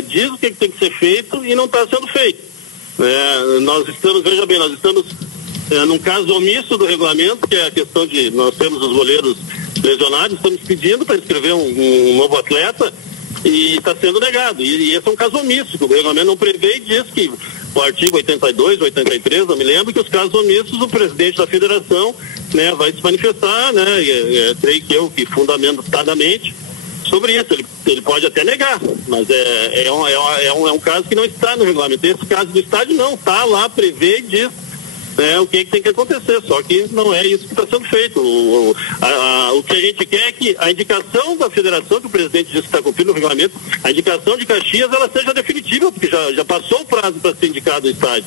diz o que tem que ser feito e não está sendo feito. Nós estamos, veja bem, nós estamos num caso omisso do regulamento, que é a questão de nós temos os goleiros lesionados, estamos pedindo para inscrever um novo atleta e está sendo negado. E esse é um caso omisso, que o regulamento não prevê e diz que o artigo 82, 83, não me lembro, que os casos omissos, o presidente da federação, né, vai se manifestar, né, creio que fundamentadamente sobre isso. Ele pode até negar, mas é um caso que não está no regulamento. Esse caso do estádio não está lá, prevê e diz o que tem que acontecer, só que não é isso que está sendo feito. O que a gente quer é que a indicação da federação, que o presidente disse que está cumprindo o regulamento, a indicação de Caxias, ela seja definitiva, porque já passou o prazo para ser indicado o estádio.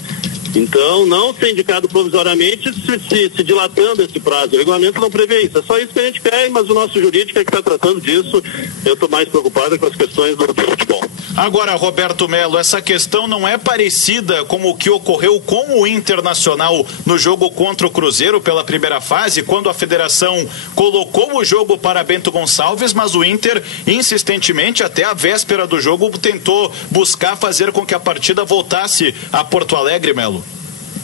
Então, não ser indicado provisoriamente, se dilatando esse prazo. O regulamento não prevê isso. É só isso que a gente quer, mas o nosso jurídico é que está tratando disso. Eu estou mais preocupado com as questões do futebol. Agora, Roberto Melo, essa questão não é parecida com o que ocorreu com o Internacional no jogo contra o Cruzeiro pela primeira fase, quando a federação colocou o jogo para Bento Gonçalves, mas o Inter, insistentemente, até a véspera do jogo, tentou buscar fazer com que a partida voltasse a Porto Alegre, Melo?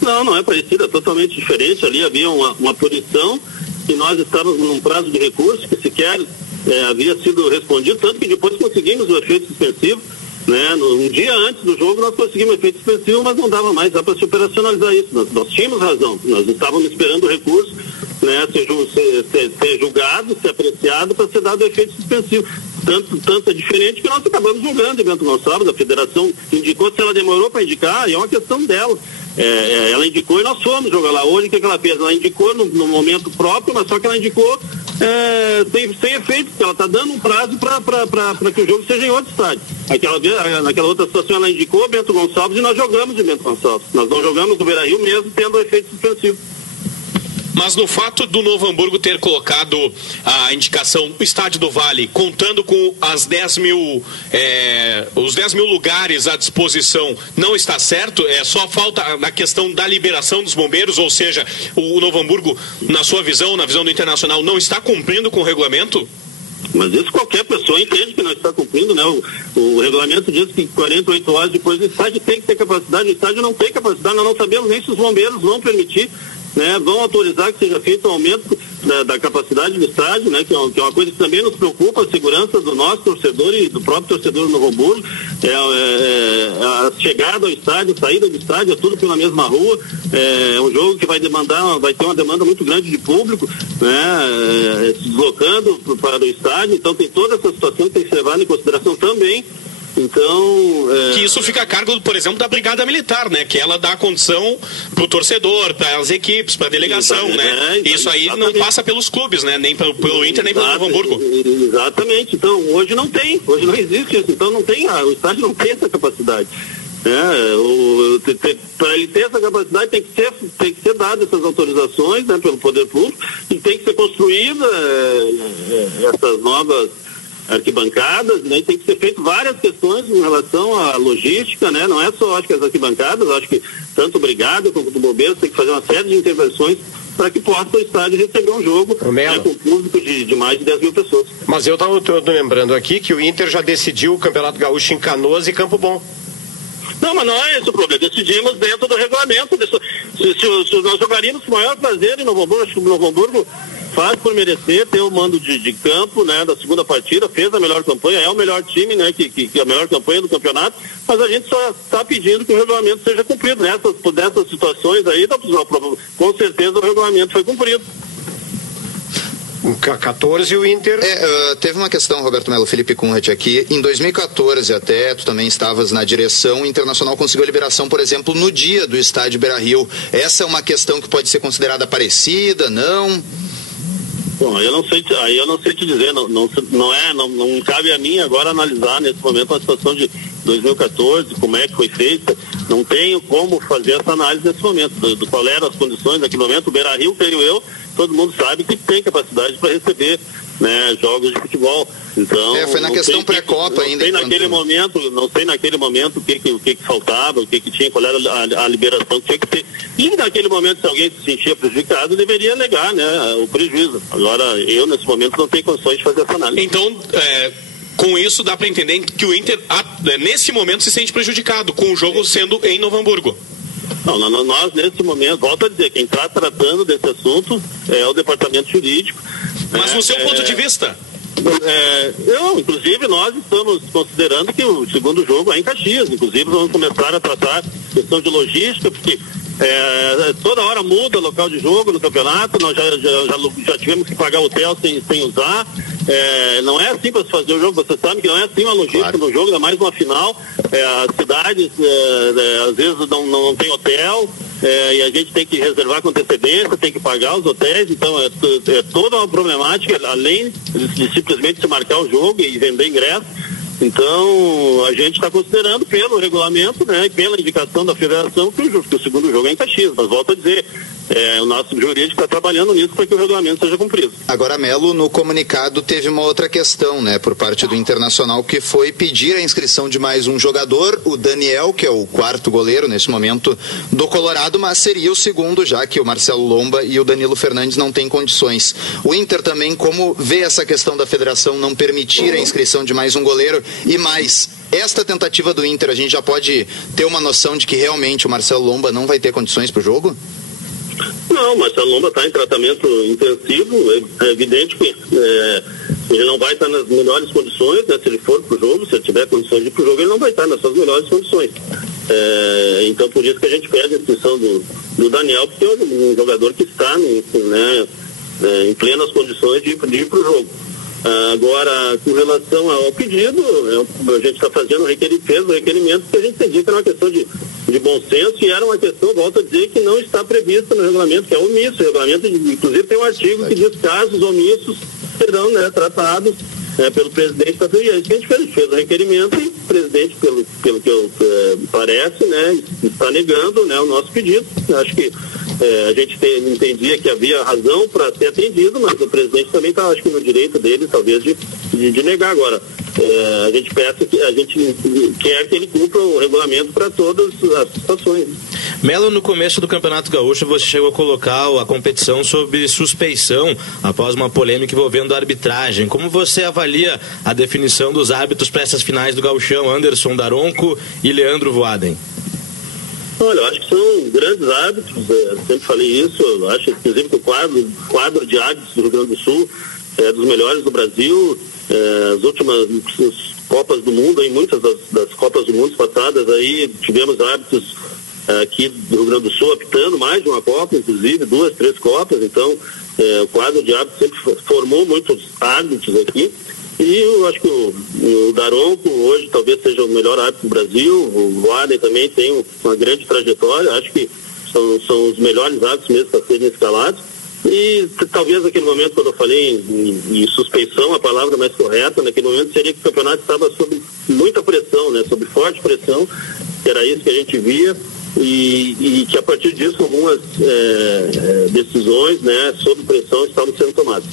Não é parecida, é totalmente diferente. Ali havia uma punição e nós estávamos num prazo de recurso que sequer havia sido respondido, tanto que depois conseguimos o efeito suspensivo, né? Um dia antes do jogo nós conseguimos o efeito suspensivo, mas não dava mais para se operacionalizar isso. Nós tínhamos razão, nós estávamos esperando o recurso, né, ser julgado, ser apreciado para ser dado o efeito suspensivo. Tanto é diferente que nós acabamos julgando o Bento Gonçalves, a federação indicou, se ela demorou para indicar, é uma questão dela. Ela indicou e nós fomos jogar lá. Hoje o que ela fez? Ela indicou no momento próprio, mas só que ela indicou sem efeito, porque ela está dando um prazo para que o jogo seja em outro estádio. Naquela outra situação ela indicou o Bento Gonçalves e nós jogamos em Bento Gonçalves. Nós não jogamos no Beira-Rio mesmo tendo o efeito suspensivo. Mas no fato do Novo Hamburgo ter colocado a indicação do Estádio do Vale, contando com os 10 mil lugares à disposição, não está certo? Só falta na questão da liberação dos bombeiros, ou seja, o Novo Hamburgo, na sua visão, na visão do Internacional, não está cumprindo com o regulamento? Mas isso qualquer pessoa entende que não está cumprindo, né? O regulamento diz que 48 horas depois do estádio tem que ter capacidade, o estádio não tem capacidade, nós não sabemos nem se os bombeiros vão permitir, né, vão autorizar que seja feito um aumento da capacidade do estádio, né, que é uma coisa que também nos preocupa, a segurança do nosso torcedor e do próprio torcedor do Novo Hamburgo, a chegada ao estádio, a saída do estádio, é tudo pela mesma rua, é um jogo que vai ter uma demanda muito grande de público, né, se deslocando para o estádio, então tem toda essa situação que tem que ser levada em consideração também. Então, que isso fica a cargo, por exemplo, da Brigada Militar, né? Que ela dá a condição para o torcedor, para as equipes, para a delegação, né? Isso aí não passa pelos clubes, né? Nem pelo Inter, nem pelo Novo Hamburgo. Exatamente. Então, hoje não existe isso. Então, o estádio não tem essa capacidade. Para ele ter essa capacidade tem que ser dado essas autorizações, né, pelo poder público, e tem que ser construída essas novas arquibancadas, né? E tem que ser feito várias questões em relação à logística, né? Não é só, acho que as arquibancadas, acho que tanto o Brigada quanto o Bombeiros tem que fazer uma série de intervenções para que possa o estádio receber um jogo, né, com público de mais de 10 mil pessoas. Mas eu estou lembrando aqui que o Inter já decidiu o Campeonato Gaúcho em Canoas e Campo Bom. Não, mas não é esse o problema. Decidimos dentro do regulamento. Se nós jogaríamos com o maior prazer em Novo Hamburgo, acho que o Novo Hamburgo faz por merecer ter o mando de campo, né, da segunda partida, fez a melhor campanha, é o melhor time, né, que a melhor campanha do campeonato, mas a gente só está pedindo que o regulamento seja cumprido. Nessas situações aí, com certeza o regulamento foi cumprido. 14 o Inter. Teve uma questão, Roberto Melo, Felipe Kunrat aqui. Em 2014 até, tu também estavas na direção, o Internacional conseguiu a liberação, por exemplo, no dia do estádio Beira-Rio. Essa é uma questão que pode ser considerada parecida, não? Bom, eu não sei te dizer, não cabe a mim agora analisar nesse momento a situação de 2014, como é que foi feita. Não tenho como fazer essa análise nesse momento, do qual eram as condições naquele momento. O Beira-Rio, creio eu, todo mundo sabe que tem capacidade para receber, né, jogos de futebol. Então, foi na questão pré-copa ainda. Não sei naquele momento o que faltava, o que tinha, qual era a liberação que tinha que ter. E naquele momento, se alguém se sentia prejudicado, deveria alegar, né, o prejuízo. Agora, eu nesse momento não tenho condições de fazer essa análise. Então, Com isso, dá para entender que o Inter, nesse momento, se sente prejudicado, com o jogo sendo em Novo Hamburgo. Não, nós, nesse momento, volto a dizer, quem está tratando desse assunto é o departamento jurídico. Mas no seu ponto de vista? Inclusive, nós estamos considerando que o segundo jogo é em Caxias. Inclusive, vamos começar a tratar questão de logística, porque toda hora muda o local de jogo no campeonato. Nós já tivemos que pagar hotel sem usar. Não é assim para se fazer o jogo. Você sabe que não é assim uma logística no jogo, ainda mais numa final. As cidades às vezes não tem hotel, e a gente tem que reservar com antecedência, tem que pagar os hotéis. Então é toda uma problemática, além de simplesmente se marcar o jogo e vender ingresso. Então, a gente está considerando pelo regulamento, né, e pela indicação da federação que o segundo jogo é em Caxias. Mas volto a dizer, o nosso jurídico está trabalhando nisso para que o regulamento seja cumprido. Agora, Melo, no comunicado teve uma outra questão, né, por parte do Internacional, que foi pedir a inscrição de mais um jogador, o Daniel, que é o quarto goleiro nesse momento do Colorado, mas seria o segundo, já que o Marcelo Lomba e o Danilo Fernandes não têm condições. O Inter também, como vê essa questão da federação não permitir a inscrição de mais um goleiro e mais esta tentativa do Inter, a gente já pode ter uma noção de que realmente o Marcelo Lomba não vai ter condições para o jogo? Não, o Marcelo Lomba está em tratamento intensivo. É evidente que ele não vai estar nas melhores condições, né? Se ele for para o jogo, se ele tiver condições de ir para o jogo, ele não vai estar nas suas melhores condições. Então, por isso que a gente pede a inscrição do Daniel, porque é um jogador que está em plenas condições de ir para o jogo. Agora, com relação ao pedido, a gente está fazendo fez o requerimento, que a gente entendia que era uma questão de bom senso, e era uma questão, volto a dizer, que não está prevista no regulamento, que é omisso. O regulamento, inclusive, tem um artigo que diz casos omissos serão tratados pelo presidente da Federação. E a gente fez o requerimento, e o presidente, pelo que parece, está negando o nosso pedido. Acho que a gente entendia que havia razão para ser atendido, mas o presidente também está, acho que, no direito dele, talvez, de negar. Agora, a gente quer que ele cumpra o regulamento para todas as situações. Melo, no começo do Campeonato Gaúcho, você chegou a colocar a competição sob suspeição após uma polêmica envolvendo a arbitragem. Como você avalia a definição dos árbitros para essas finais do Gauchão, Anderson Daronco e Leandro Voaden? Olha, eu acho que são grandes árbitros, sempre falei isso. Eu acho, inclusive, que o quadro de árbitros do Rio Grande do Sul é dos melhores do Brasil. As últimas Copas do Mundo, em muitas das Copas do Mundo passadas, aí tivemos árbitros aqui do Rio Grande do Sul apitando mais de uma Copa, inclusive 2, 3 Copas. Então, o quadro de árbitros sempre formou muitos árbitros aqui. E eu acho que o Daronco hoje talvez seja o melhor árbitro do Brasil. O Voaden também tem uma grande trajetória. Acho que são os melhores árbitros mesmo para serem escalados. E talvez naquele momento, quando eu falei em suspeição, a palavra mais correta naquele momento seria que o campeonato estava sob muita pressão, sob forte pressão. Era isso que a gente via. E que a partir disso algumas decisões, sob pressão, estavam sendo tomadas.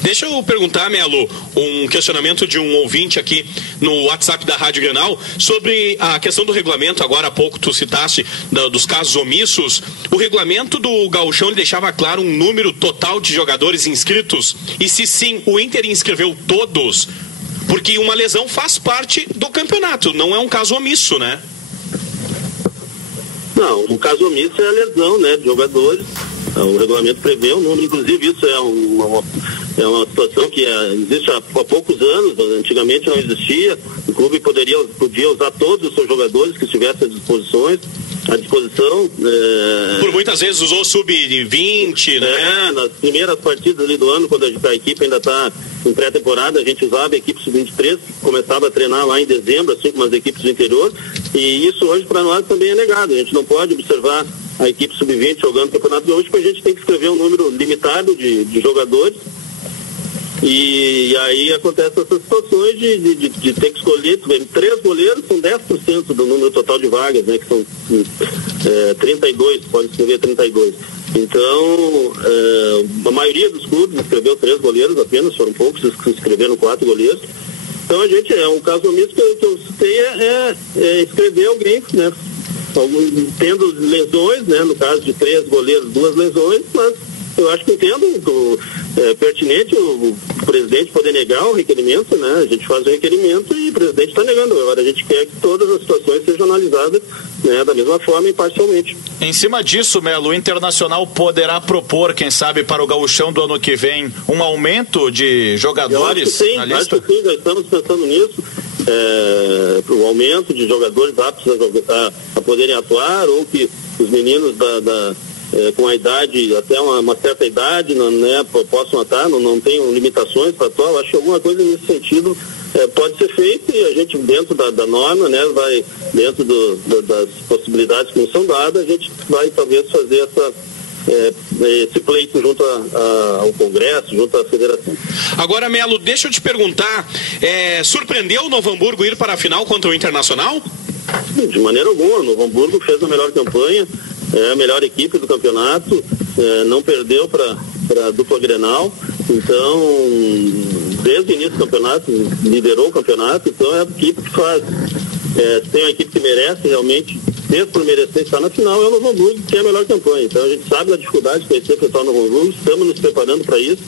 Deixa eu perguntar, Melo, um questionamento de um ouvinte aqui no WhatsApp da Rádio Grenal sobre a questão do regulamento. Agora há pouco tu citaste dos casos omissos. O regulamento do Gauchão, ele deixava claro um número total de jogadores inscritos, e se sim, o Inter inscreveu todos, porque uma lesão faz parte do campeonato, não é um caso omisso, né? Não, o caso omisso é a lesão, de jogadores. O regulamento prevê um número, inclusive isso é uma situação que existe há poucos anos. Antigamente não existia. O clube podia usar todos os seus jogadores que estivessem à disposição. Por muitas vezes usou sub-20, né? Nas primeiras partidas ali do ano, quando a equipe ainda está em pré-temporada, a gente usava a equipe sub-23, que começava a treinar lá em dezembro, assim como as equipes do interior, e isso hoje para nós também é negado. A gente não pode observar a equipe sub-20 jogando o Campeonato Gaúcho, porque a gente tem que escrever um número limitado de jogadores. E aí acontecem essas situações de ter que escolher 3 goleiros, são 10% do número total de vagas, que são 32, pode escrever 32. Então, a maioria dos clubes escreveu 3 goleiros apenas, foram poucos que escreveram 4 goleiros. Então um caso omisso que eu citei é escrever alguém, tendo lesões, no caso de 3 goleiros, 2 lesões, mas eu acho que entendo pertinente o presidente poder negar o requerimento, né? A gente faz o requerimento e o presidente está negando. Agora a gente quer que todas as situações sejam analisadas, né, da mesma forma e parcialmente. Em cima disso, Melo, o Internacional poderá propor, quem sabe, para o gauchão do ano que vem, um aumento de jogadores na lista? Acho que sim, já estamos pensando nisso. O aumento de jogadores aptos a poderem atuar, ou que os meninos com a idade, até uma certa idade, né, possam atuar, não tenham limitações para atuar. Eu acho que alguma coisa nesse sentido pode ser feita, e a gente, dentro da norma, né, vai, dentro das possibilidades que nos são dadas, a gente vai talvez fazer esse pleito junto ao Congresso, junto à Federação. Agora, Melo, deixa eu te perguntar, surpreendeu o Novo Hamburgo ir para a final contra o Internacional? De maneira alguma. O Novo Hamburgo fez a melhor campanha, a melhor equipe do campeonato, não perdeu para a dupla Grenal, então desde o início do campeonato liderou o campeonato, então é a equipe que faz. Tem uma equipe que merece realmente, mesmo por merecer estar na final, é o Novo Hamburgo que tem a melhor campanha. Então a gente sabe da dificuldade que vai ser enfrentar o Novo Hamburgo, estamos nos preparando para isso.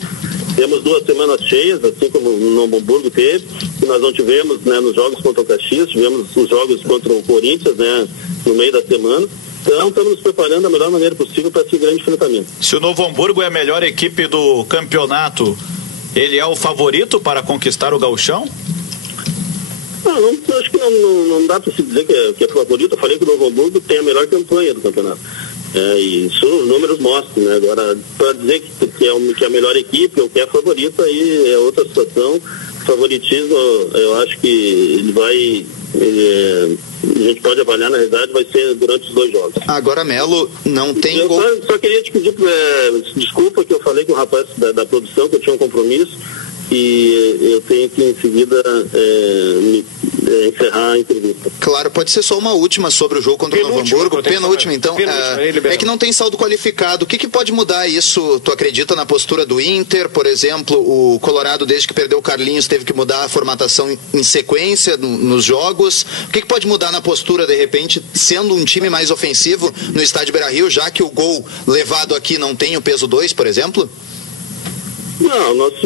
Temos 2 semanas cheias, assim como o Novo Hamburgo teve, que nós não tivemos, né, nos jogos contra o Caxias, tivemos os jogos contra o Corinthians, né, no meio da semana. Então estamos nos preparando da melhor maneira possível para esse grande enfrentamento. Se o Novo Hamburgo é a melhor equipe do campeonato, ele é o favorito para conquistar o gauchão? Acho que não dá para se dizer que é favorito. Eu falei que o Novo Hamburgo tem a melhor campanha do campeonato. E isso os números mostram, né? Agora, para dizer que é a melhor equipe ou que é a favorita, aí é outra situação. Favoritismo, eu acho que a gente pode avaliar, na realidade, vai ser durante os 2 jogos. Agora, Melo, não tem... Eu só queria te pedir desculpa, que eu falei com o rapaz da produção que eu tinha um compromisso, e eu tenho que em seguida encerrar a entrevista. Claro, pode ser só uma última sobre o jogo contra o Novo Hamburgo. Penúltima, então. É que não tem saldo qualificado. O que pode mudar isso? Tu acredita na postura do Inter? Por exemplo, o Colorado, desde que perdeu o Carlinhos, teve que mudar a formatação em sequência nos jogos. O que pode mudar na postura, de repente, sendo um time mais ofensivo no estádio Beira-Rio, já que o gol levado aqui não tem o peso 2, por exemplo? Não, nosso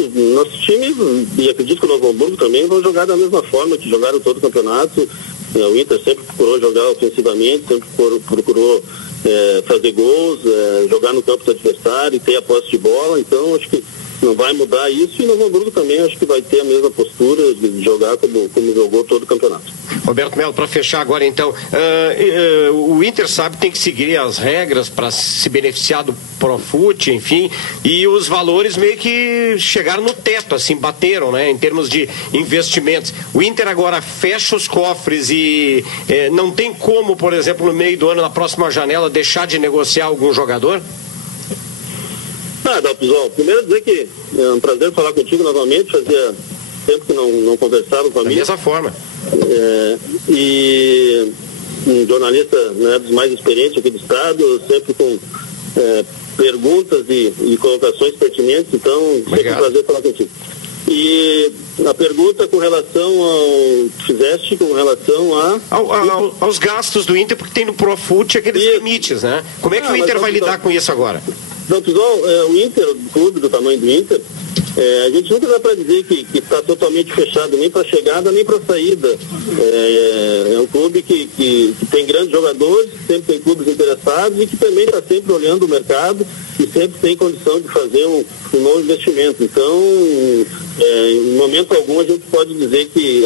time, e acredito que o Novo Hamburgo também, vão jogar da mesma forma que jogaram todo o campeonato. O Inter sempre procurou jogar ofensivamente, sempre procurou fazer gols, jogar no campo do adversário e ter a posse de bola. Então acho que não vai mudar isso, e o Novo Hamburgo também acho que vai ter a mesma postura de jogar como jogou todo o campeonato. Roberto Melo, para fechar agora então, o Inter sabe que tem que seguir as regras para se beneficiar do Profut, enfim, e os valores meio que chegaram no teto, assim, bateram, né, em termos de investimentos. O Inter agora fecha os cofres e não tem como, por exemplo, no meio do ano, na próxima janela, deixar de negociar algum jogador? Dalpizol, primeiro dizer que é um prazer falar contigo novamente, fazia tempo que não conversava com a minha. Da mesma forma. E um jornalista, né, dos mais experientes aqui do estado, sempre com perguntas e colocações pertinentes, então sempre um prazer falar contigo. E a pergunta com relação fizeste com relação aos gastos do Inter, porque tem no Profut aqueles limites, né? Como é que o Inter vai lidar com isso agora? Então, pessoal, o Inter, o clube do tamanho do Inter, a gente nunca dá para dizer que está totalmente fechado, nem para chegada, nem para saída. É um clube que tem grandes jogadores, que sempre tem clubes interessados e que também está sempre olhando o mercado e sempre tem condição de fazer um novo investimento. Então, em momento algum, a gente pode dizer que